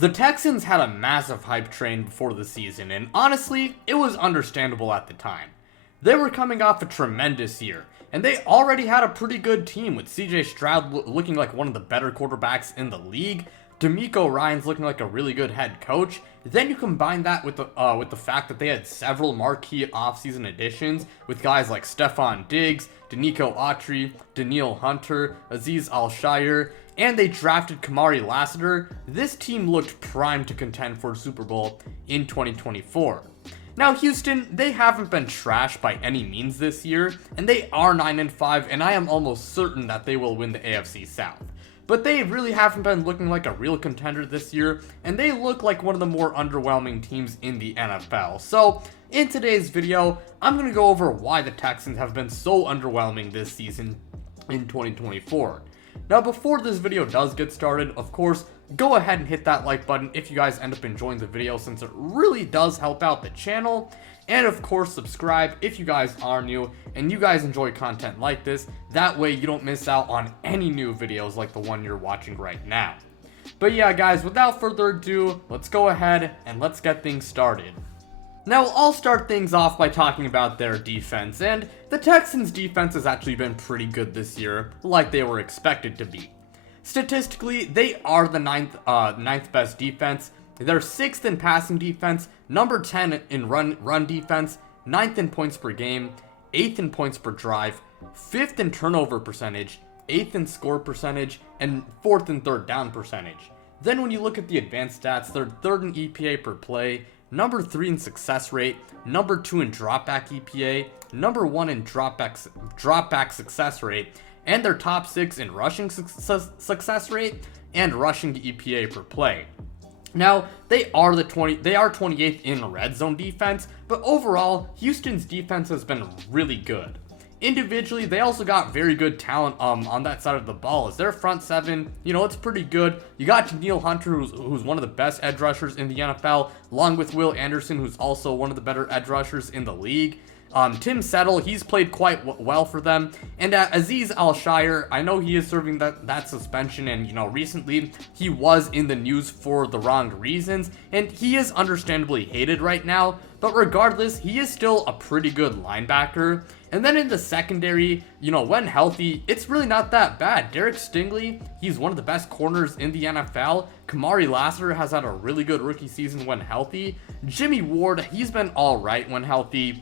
The Texans had a massive hype train before the season, and honestly, it was understandable at the time. They were coming off a tremendous year, and they already had a pretty good team with CJ Stroud looking like one of the better quarterbacks in the league, D'Amico Ryans looking like a really good head coach. Then you combine that with the fact that they had several marquee offseason additions with guys like Stephon Diggs, Denico Autry, Danielle Hunter, Azeez Al-Shire, and they drafted Kamari Lassiter. This team looked primed to contend for a Super Bowl in 2024. Now Houston, they haven't been trash by any means this year, and they are 9-5, and I am almost certain that they will win the AFC South. But they really haven't been looking like a real contender this year, and they look like one of the more underwhelming teams in the NFL. So, in today's video, I'm going to go over why the Texans have been so underwhelming this season in 2024. Now, before this video does get started, of course, go ahead and hit that like button if you guys end up enjoying the video, since it really does help out the channel. And of course, subscribe if you guys are new and you guys enjoy content like this. That way you don't miss out on any new videos like the one you're watching right now. But yeah, guys, without further ado, let's go ahead and let's get things started. Now, I'll start things off by talking about their defense, and the Texans' defense has actually been pretty good this year, like they were expected to be. Statistically, they are the ninth best defense. They're 6th in passing defense, number 10 in run defense, 9th in points per game, 8th in points per drive, 5th in turnover percentage, 8th in score percentage, and 4th in third down percentage. Then when you look at the advanced stats, they're 3rd in EPA per play, number 3 in success rate, number 2 in dropback EPA, number 1 in dropback success rate, and they're top 6 in rushing success rate and rushing EPA per play. Now, they are 28th in red zone defense, but overall, Houston's defense has been really good. Individually, they also got very good talent on that side of the ball. As their front seven, it's pretty good. You got Danielle Hunter, who's one of the best edge rushers in the NFL, along with Will Anderson, who's also one of the better edge rushers in the league. Tim Settle, he's played quite well for them. And Azeez Al-Shire, I know he is serving that suspension, and recently he was in the news for the wrong reasons, and he is understandably hated right now. But regardless, he is still a pretty good linebacker. And then in the secondary, when healthy, it's really not that bad. Derek Stingley, he's one of the best corners in the NFL. Kamari Lassiter has had a really good rookie season when healthy. Jimmy Ward, he's been alright when healthy.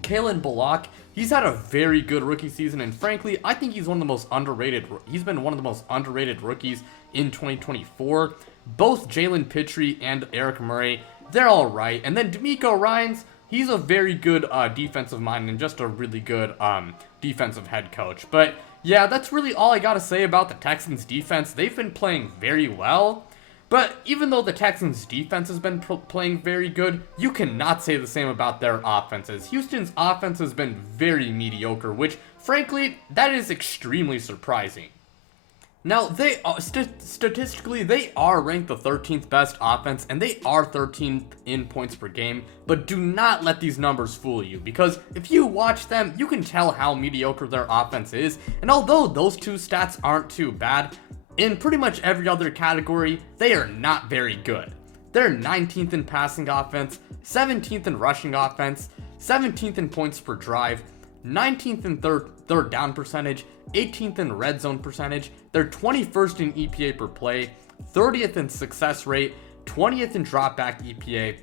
Kalen Bullock, he's had a very good rookie season, and frankly, I think he's been one of the most underrated rookies in 2024. Both Jalen Pitre and Eric Murray, they're all right. And then D'Amico Ryans, he's a very good defensive mind and just a really good defensive head coach. But yeah, that's really all I gotta say about the Texans defense. They've been playing very well. But even though the Texans' defense has been playing very good, you cannot say the same about their offenses. Houston's offense has been very mediocre, which, frankly, that is extremely surprising. Now, they are, statistically, they are ranked the 13th best offense, and they are 13th in points per game, but do not let these numbers fool you, because if you watch them, you can tell how mediocre their offense is, and although those two stats aren't too bad, in pretty much every other category, they are not very good. They're 19th in passing offense, 17th in rushing offense, 17th in points per drive, 19th in third down percentage, 18th in red zone percentage. They're 21st in EPA per play, 30th in success rate, 20th in dropback EPA,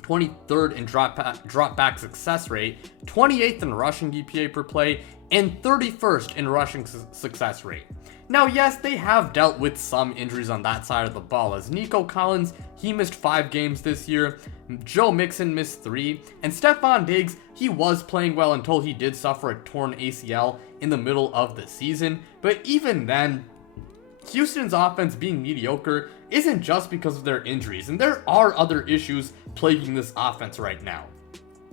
23rd in dropback success rate, 28th in rushing EPA per play, and 31st in rushing success rate. Now, yes, they have dealt with some injuries on that side of the ball, as Nico Collins, he missed 5 games this year, Joe Mixon missed 3, and Stephon Diggs, he was playing well until he did suffer a torn ACL in the middle of the season. But even then, Houston's offense being mediocre isn't just because of their injuries, and there are other issues plaguing this offense right now.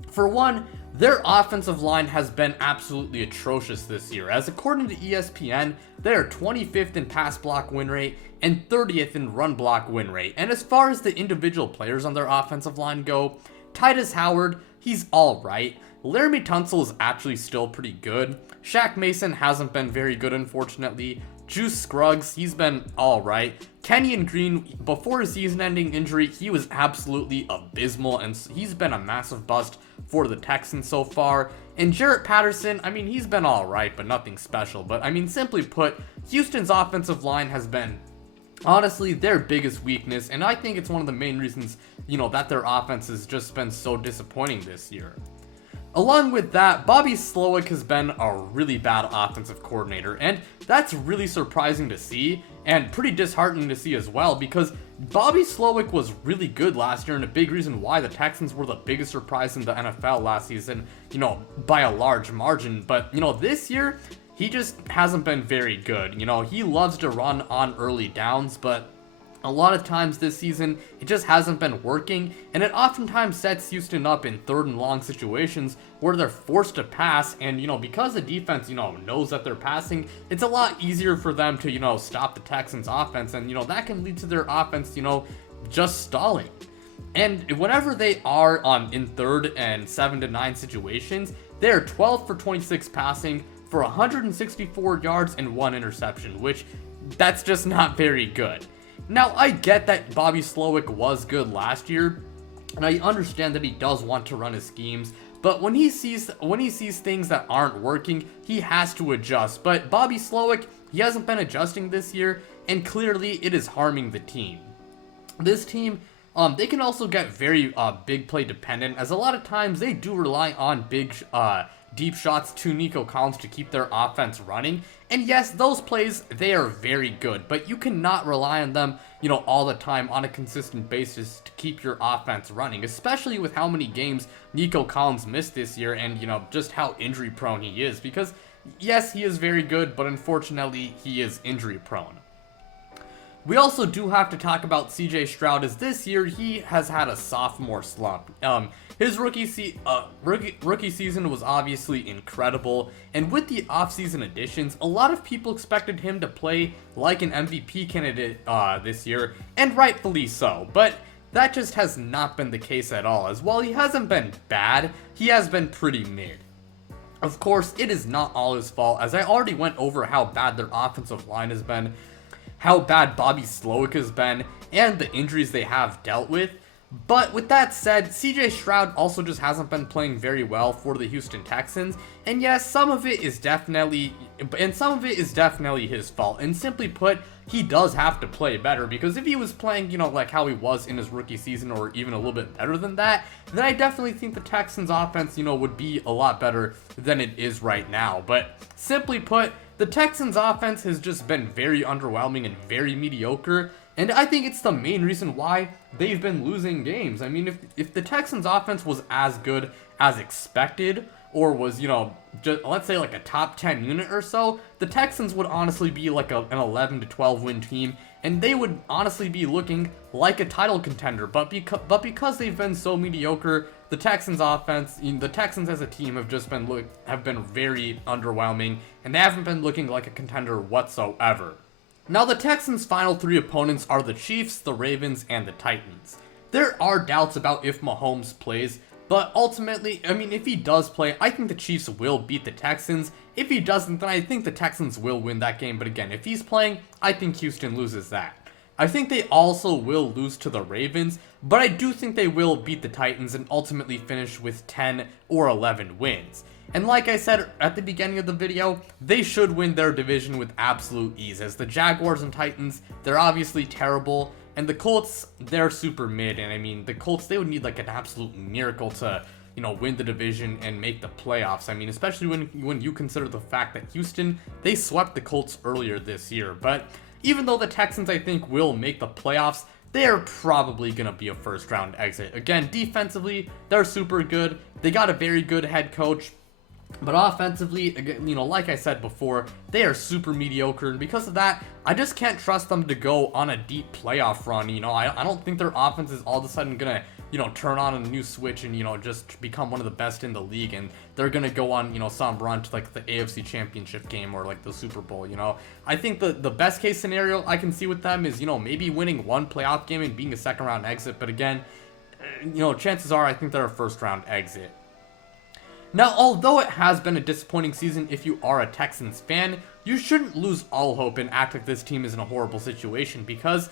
For one, their offensive line has been absolutely atrocious this year, as according to ESPN, they are 25th in pass block win rate and 30th in run block win rate. And as far as the individual players on their offensive line go, Titus Howard, he's alright. Laramie Tunsil is actually still pretty good. Shaq Mason hasn't been very good, unfortunately. Juice Scruggs, he's been alright. Kenyon Green, before his season-ending injury, he was absolutely abysmal, and he's been a massive bust for the Texans so far. And Jarrett Patterson, I mean, he's been alright, but nothing special. But, I mean, simply put, Houston's offensive line has been honestly their biggest weakness, and I think it's one of the main reasons, that their offense has just been so disappointing this year. Along with that, Bobby Slowick has been a really bad offensive coordinator, and that's really surprising to see, and pretty disheartening to see as well, because Bobby Slowick was really good last year, and a big reason why the Texans were the biggest surprise in the NFL last season, by a large margin. But, this year, he just hasn't been very good. He loves to run on early downs, but a lot of times this season, it just hasn't been working, and it oftentimes sets Houston up in 3rd and long situations where they're forced to pass, and, because the defense, knows that they're passing, it's a lot easier for them to, stop the Texans' offense, and, that can lead to their offense, just stalling. And whenever they are in 3rd and 7 to 9 situations, they're 12 for 26 passing for 164 yards and 1 interception, which that's just not very good. Now, I get that Bobby Slowick was good last year, and I understand that he does want to run his schemes, but when he sees things that aren't working, he has to adjust. But Bobby Slowick, he hasn't been adjusting this year, and clearly it is harming the team. This team, they can also get very big play dependent, as a lot of times they do rely on big deep shots to Nico Collins to keep their offense running. And yes, those plays, they are very good, but you cannot rely on them, all the time on a consistent basis to keep your offense running, especially with how many games Nico Collins missed this year and, just how injury prone he is, because yes, he is very good, but unfortunately, he is injury prone. We also do have to talk about CJ Stroud, as this year he has had a sophomore slump. His rookie season was obviously incredible, and with the offseason additions, a lot of people expected him to play like an MVP candidate this year, and rightfully so, but that just has not been the case at all, as while he hasn't been bad, he has been pretty mid. Of course, it is not all his fault, as I already went over how bad their offensive line has been, how bad Bobby Slowick has been, and the injuries they have dealt with. But with that said, CJ Stroud also just hasn't been playing very well for the Houston Texans, and yes, some of it is definitely his fault, and simply put, he does have to play better, because if he was playing, like how he was in his rookie season, or even a little bit better than that, then I definitely think the Texans offense, would be a lot better than it is right now. But simply put, the Texans offense has just been very underwhelming and very mediocre, and I think it's the main reason why they've been losing games. I mean, if the Texans offense was as good as expected, or was, just, let's say like a top 10 unit or so, the Texans would honestly be like an 11 to 12 win team, and they would honestly be looking like a title contender. But because they've been so mediocre, the Texans offense, the Texans as a team have just been very underwhelming, and they haven't been looking like a contender whatsoever. Now, the Texans' final 3 opponents are the Chiefs, the Ravens, and the Titans. There are doubts about if Mahomes plays, but ultimately, I mean, if he does play, I think the Chiefs will beat the Texans. If he doesn't, then I think the Texans will win that game. But again, if he's playing, I think Houston loses that. I think they also will lose to the Ravens, but I do think they will beat the Titans and ultimately finish with 10 or 11 wins. And like I said at the beginning of the video, they should win their division with absolute ease, as the Jaguars and Titans, they're obviously terrible, and the Colts, they're super mid. And I mean, the Colts, they would need like an absolute miracle to, win the division and make the playoffs. I mean, especially when you consider the fact that Houston, they swept the Colts earlier this year. But even though the Texans, I think, will make the playoffs, they're probably going to be a first round exit. Again, defensively, they're super good. They got a very good head coach. But offensively, like I said before, they are super mediocre, and because of that, I just can't trust them to go on a deep playoff run. I don't think their offense is all of a sudden gonna, turn on a new switch and, just become one of the best in the league, and they're gonna go on, some run to like the AFC Championship game or like the Super Bowl. I think the best case scenario I can see with them is, maybe winning one playoff game and being a second round exit. But again, chances are I think they're a first round exit. Now, although it has been a disappointing season if you are a Texans fan, you shouldn't lose all hope and act like this team is in a horrible situation, because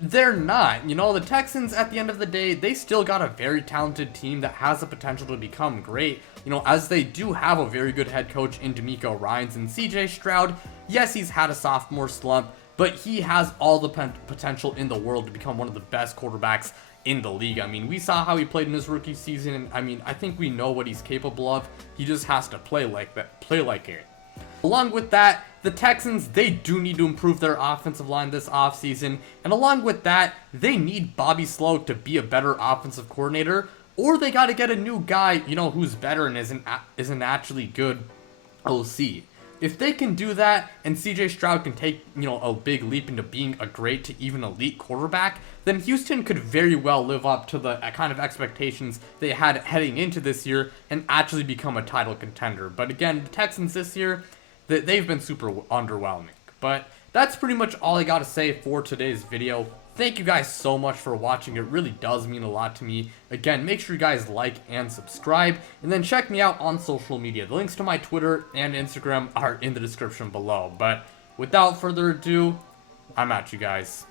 they're not. You know, the Texans, at the end of the day, they still got a very talented team that has the potential to become great. You know, as they do have a very good head coach in D'Amico Ryans, and CJ Stroud, yes, he's had a sophomore slump, but he has all the potential in the world to become one of the best quarterbacks in the league. I mean, we saw how he played in his rookie season, and I mean, I think we know what he's capable of. He just has to play like that, play like it. Along with that, the Texans, they do need to improve their offensive line this offseason, and along with that, they need Bobby Slow to be a better offensive coordinator, or they got to get a new guy, you know, who's better and isn't actually good OC. If they can do that, and CJ Stroud can take, you know, a big leap into being a great to even elite quarterback, then Houston could very well live up to the kind of expectations they had heading into this year and actually become a title contender. But again, the Texans this year, they've been super underwhelming. But that's pretty much all I got to say for today's video. Thank you guys so much for watching. It really does mean a lot to me. Again, make sure you guys like and subscribe, and then check me out on social media. The links to my Twitter and Instagram are in the description below. But without further ado, I'm at you guys.